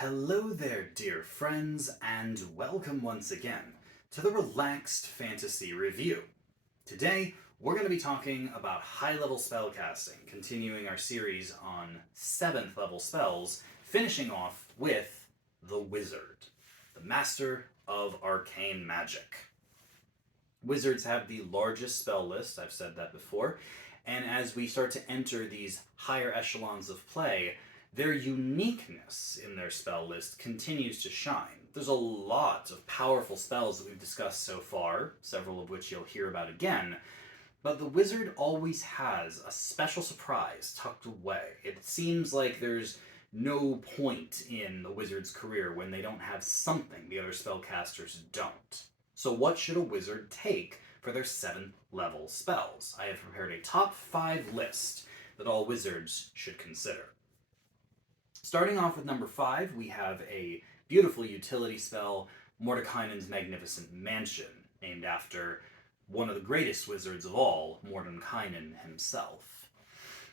Hello there, dear friends, and welcome once again to the Relaxed Fantasy Review. Today, we're going to be talking about high-level spellcasting, continuing our series on 7th level spells, finishing off with the Wizard, the Master of Arcane Magic. Wizards have the largest spell list, I've said that before, and as we start to enter these higher echelons of play, their uniqueness in their spell list continues to shine. There's a lot of powerful spells that we've discussed so far, several of which you'll hear about again, but the wizard always has a special surprise tucked away. It seems like there's no point in the wizard's career when they don't have something the other spellcasters don't. So what should a wizard take for their 7th level spells? I have prepared a top 5 list that all wizards should consider. Starting off with number 5, we have a beautiful utility spell, Mordenkainen's Magnificent Mansion, named after one of the greatest wizards of all, Mordenkainen himself.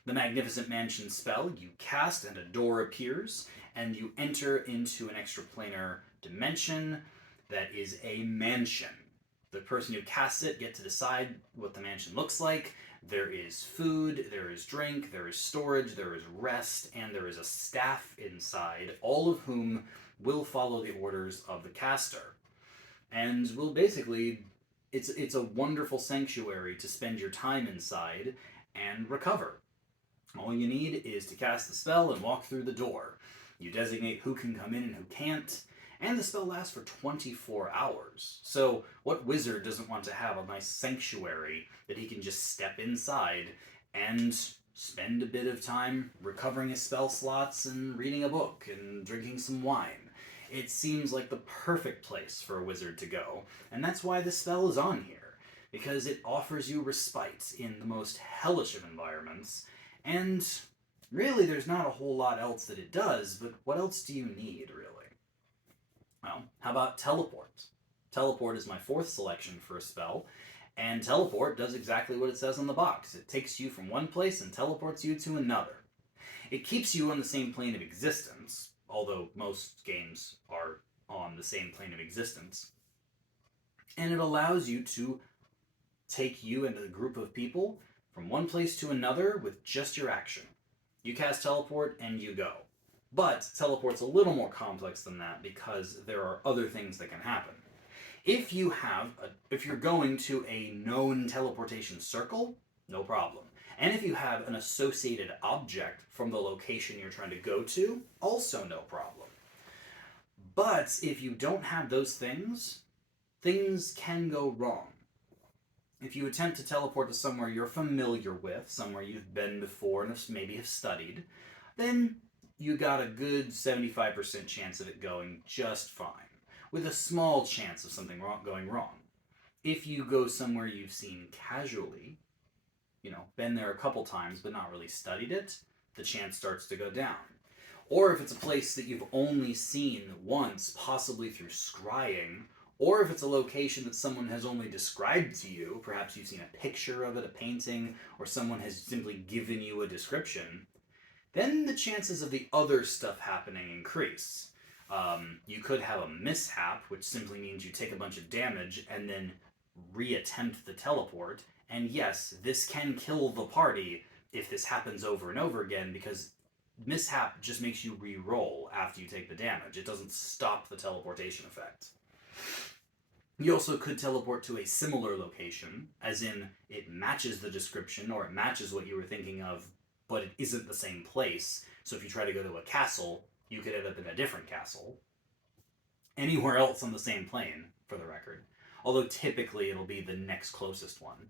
The Magnificent Mansion spell, you cast and a door appears, and you enter into an extraplanar dimension that is a mansion. The person who casts it gets to decide what the mansion looks like. There is food, there is drink, there is storage, there is rest, and there is a staff inside, all of whom will follow the orders of the caster. And will basically, it's a wonderful sanctuary to spend your time inside and recover. All you need is to cast the spell and walk through the door. You designate who can come in and who can't, and the spell lasts for 24 hours. So what wizard doesn't want to have a nice sanctuary that he can just step inside and spend a bit of time recovering his spell slots and reading a book and drinking some wine? It seems like the perfect place for a wizard to go, and that's why this spell is on here, because it offers you respite in the most hellish of environments, and really there's not a whole lot else that it does, but what else do you need, really? Well, how about teleport? Teleport is my 4th selection for a spell, and teleport does exactly what it says on the box. It takes you from one place and teleports you to another. It keeps you on the same plane of existence, although most games are on the same plane of existence, and it allows you to take you and a group of people from one place to another with just your action. You cast teleport and you go. But teleport's a little more complex than that because there are other things that can happen. If you're going to a known teleportation circle, no problem. And if you have an associated object from the location you're trying to go to, also no problem. But if you don't have those things, things can go wrong. If you attempt to teleport to somewhere you're familiar with, somewhere you've been before and maybe have studied, then you got a good 75% chance of it going just fine, with a small chance of something going wrong. If you go somewhere you've seen casually, been there a couple times but not really studied it, the chance starts to go down. Or if it's a place that you've only seen once, possibly through scrying, or if it's a location that someone has only described to you, perhaps you've seen a picture of it, a painting, or someone has simply given you a description, then the chances of the other stuff happening increase. You could have a mishap, which simply means you take a bunch of damage and then reattempt the teleport. And yes, this can kill the party if this happens over and over again, because mishap just makes you re-roll after you take the damage. It doesn't stop the teleportation effect. You also could teleport to a similar location, as in it matches the description or it matches what you were thinking of, but it isn't the same place. So if you try to go to a castle, you could end up in a different castle. Anywhere else on the same plane, for the record. Although typically it'll be the next closest one.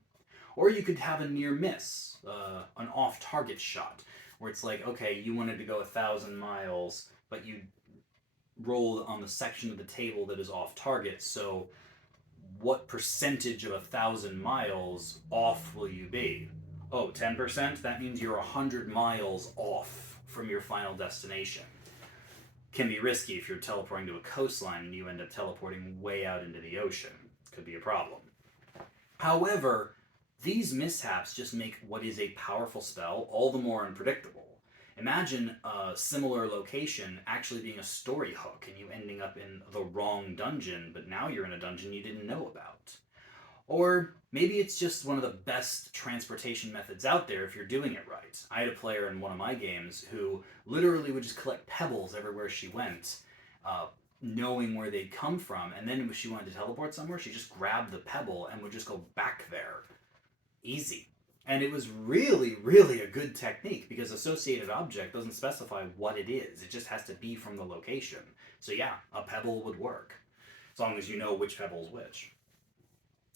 Or you could have a near miss, an off-target shot, where it's like, okay, you wanted to go 1,000 miles, but you rolled on the section of the table that is off-target, so what percentage of 1,000 miles off will you be? Oh, 10%? That means you're 100 miles off from your final destination. Can be risky if you're teleporting to a coastline and you end up teleporting way out into the ocean. Could be a problem. However, these mishaps just make what is a powerful spell all the more unpredictable. Imagine a similar location actually being a story hook and you ending up in the wrong dungeon, but now you're in a dungeon you didn't know about. Or maybe it's just one of the best transportation methods out there if you're doing it right. I had a player in one of my games who literally would just collect pebbles everywhere she went, uh, knowing where they'd come from, and then if she wanted to teleport somewhere, she just grabbed the pebble and would just go back there. Easy. And it was really, really a good technique because associated object doesn't specify what it is. It just has to be from the location. So yeah, a pebble would work, as long as you know which pebble is which.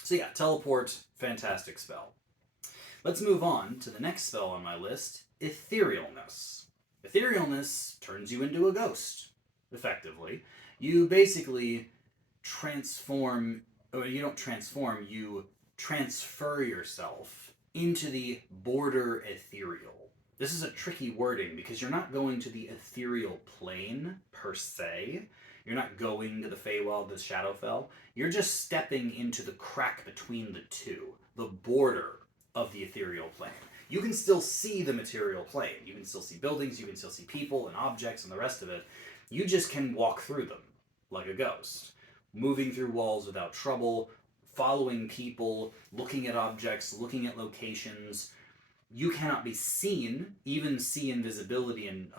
So yeah, teleport, fantastic spell. Let's move on to the next spell on my list, Etherealness. Etherealness turns you into a ghost, effectively. You basically transform, or you don't transform, you transfer yourself into the border ethereal. This is a tricky wording because you're not going to the ethereal plane per se. You're not going to the Feywild, the Shadowfell. You're just stepping into the crack between the two, the border of the ethereal plane. You can still see the material plane. You can still see buildings, you can still see people and objects and the rest of it. You just can walk through them like a ghost, moving through walls without trouble, following people, looking at objects, looking at locations. You cannot be seen. Even see invisibility and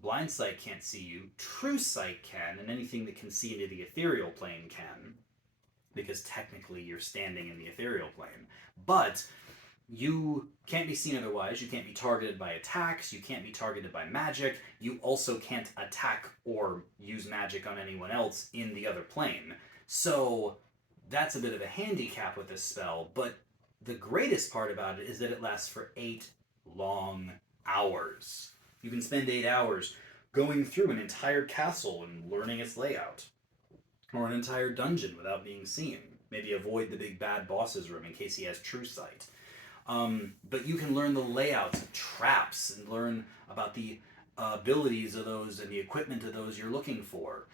blind sight can't see you. True sight can, and anything that can see into the ethereal plane can, because technically you're standing in the ethereal plane. But you can't be seen otherwise. You can't be targeted by attacks. You can't be targeted by magic. You also can't attack or use magic on anyone else in the other plane. So that's a bit of a handicap with this spell, but the greatest part about it is that it lasts for 8 long hours. You can spend 8 hours going through an entire castle and learning its layout, or an entire dungeon without being seen. Maybe avoid the big bad boss's room in case he has true sight. But you can learn the layouts of traps and learn about the abilities of those and the equipment of those you're looking for.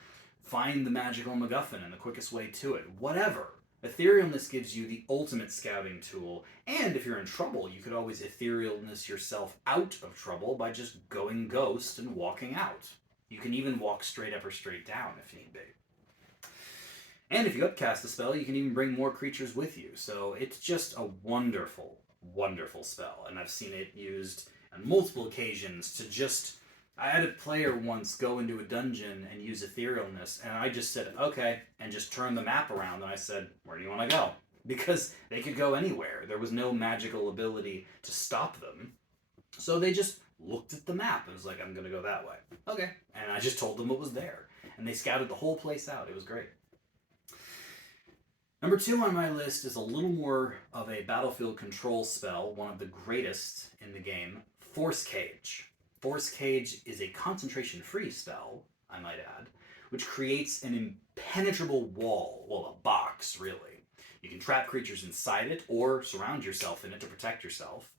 Find the magical MacGuffin and the quickest way to it. Whatever. Etherealness gives you the ultimate scouting tool, and if you're in trouble, you could always Etherealness yourself out of trouble by just going ghost and walking out. You can even walk straight up or straight down if need be. And if you upcast the spell, you can even bring more creatures with you. So it's just a wonderful, wonderful spell. And I've seen it used on multiple occasions to just... I had a player once go into a dungeon and use Etherealness, and I just said, okay, and just turned the map around, and I said, where do you want to go? Because they could go anywhere. There was no magical ability to stop them. So they just looked at the map and was like, I'm going to go that way. Okay. And I just told them what was there. And they scouted the whole place out. It was great. Number 2 on my list is a little more of a battlefield control spell, one of the greatest in the game, Force Cage. Force Cage is a concentration-free spell, I might add, which creates an impenetrable wall, well, a box, really. You can trap creatures inside it or surround yourself in it to protect yourself.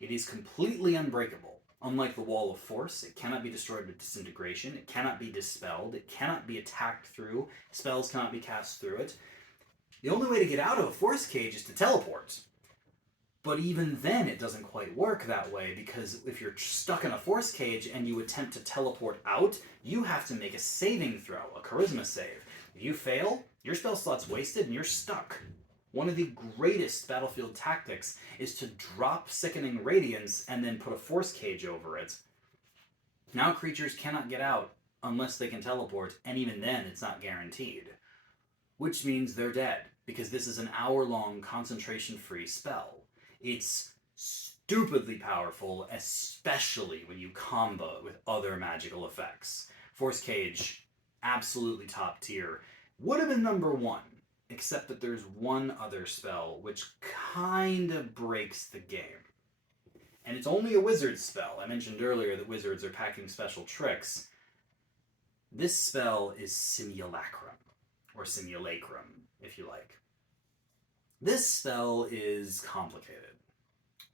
It is completely unbreakable. Unlike the Wall of Force, it cannot be destroyed with disintegration, it cannot be dispelled, it cannot be attacked through, spells cannot be cast through it. The only way to get out of a Force Cage is to teleport. But even then, it doesn't quite work that way, because if you're stuck in a Force Cage and you attempt to teleport out, you have to make a saving throw, a charisma save. If you fail, your spell slot's wasted and you're stuck. One of the greatest battlefield tactics is to drop Sickening Radiance and then put a Force Cage over it. Now creatures cannot get out unless they can teleport, and even then it's not guaranteed. Which means they're dead, because this is an hour-long concentration-free spell. It's stupidly powerful, especially when you combo it with other magical effects. Force Cage, absolutely top tier. Would have been number 1, except that there's one other spell which kind of breaks the game. And it's only a wizard spell. I mentioned earlier that wizards are packing special tricks. This spell is Simulacrum, or Simulacrum, if you like. This spell is complicated.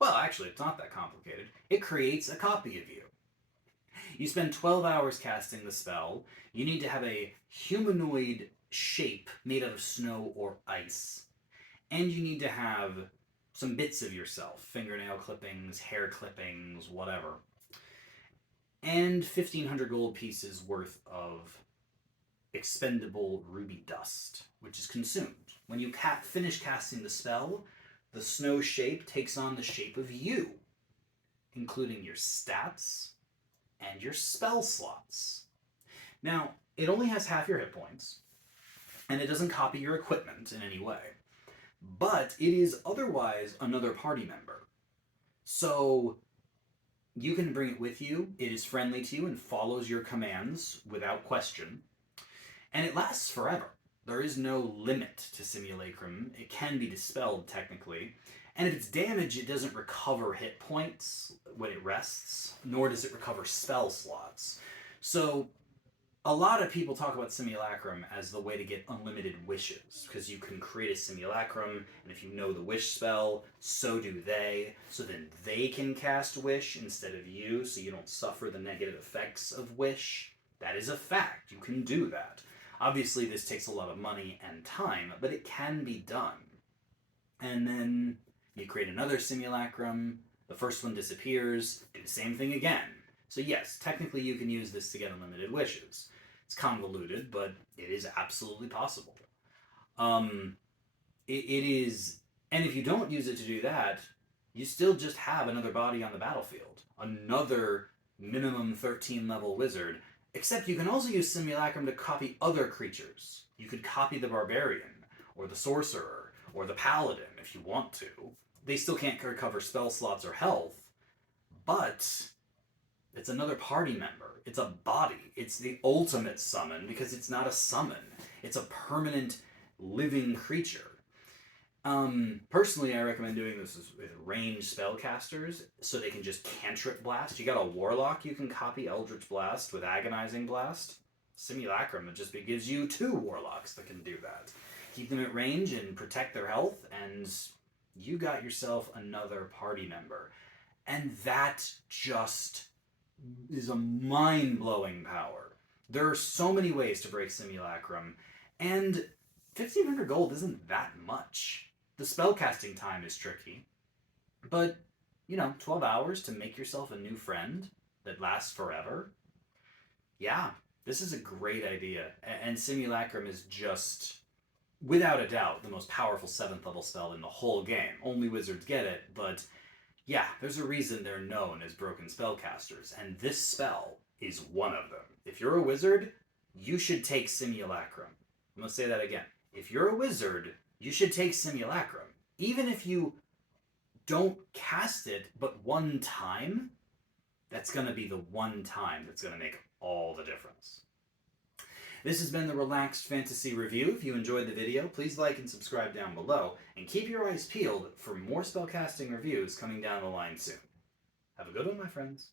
Well, actually, it's not that complicated. It creates a copy of you. You spend 12 hours casting the spell. You need to have a humanoid shape made out of snow or ice. And you need to have some bits of yourself, fingernail clippings, hair clippings, whatever. and 1,500 gold pieces worth of expendable ruby dust, which is consumed. When you finish casting the spell, the snow shape takes on the shape of you, including your stats and your spell slots. Now, it only has half your hit points, and it doesn't copy your equipment in any way, but it is otherwise another party member. So you can bring it with you, it is friendly to you and follows your commands without question, and it lasts forever. There is no limit to Simulacrum. It can be dispelled, technically. And if it's damaged, it doesn't recover hit points when it rests, nor does it recover spell slots. So a lot of people talk about Simulacrum as the way to get unlimited wishes, because you can create a Simulacrum, and if you know the wish spell, so do they. So then they can cast wish instead of you, so you don't suffer the negative effects of wish. That is a fact. You can do that. Obviously, this takes a lot of money and time, but it can be done. And then you create another Simulacrum, the first one disappears, do the same thing again. So yes, technically you can use this to get unlimited wishes. It's convoluted, but it is absolutely possible. It is, and if you don't use it to do that, you still just have another body on the battlefield. Another minimum 13 level wizard. Except you can also use Simulacrum to copy other creatures. You could copy the Barbarian, or the Sorcerer, or the Paladin if you want to. They still can't recover spell slots or health, but it's another party member. It's a body. It's the ultimate summon because it's not a summon. It's a permanent living creature. Personally, I recommend doing this with ranged spellcasters so they can just cantrip blast. You got a warlock, you can copy Eldritch Blast with Agonizing Blast. Simulacrum, it just gives you 2 warlocks that can do that. Keep them at range and protect their health, and you got yourself another party member. And that just is a mind-blowing power. There are so many ways to break Simulacrum, and 1,500 gold isn't that much. The spellcasting time is tricky, but, 12 hours to make yourself a new friend that lasts forever? Yeah, this is a great idea. And Simulacrum is just, without a doubt, the most powerful 7th level spell in the whole game. Only wizards get it, but yeah, there's a reason they're known as broken spellcasters, and this spell is one of them. If you're a wizard, you should take Simulacrum. I'm going to say that again. If you're a wizard, you should take Simulacrum. Even if you don't cast it but one time, that's going to be the one time that's going to make all the difference. This has been the Relaxed Fantasy Review. If you enjoyed the video, please like and subscribe down below, and keep your eyes peeled for more spellcasting reviews coming down the line soon. Have a good one, my friends.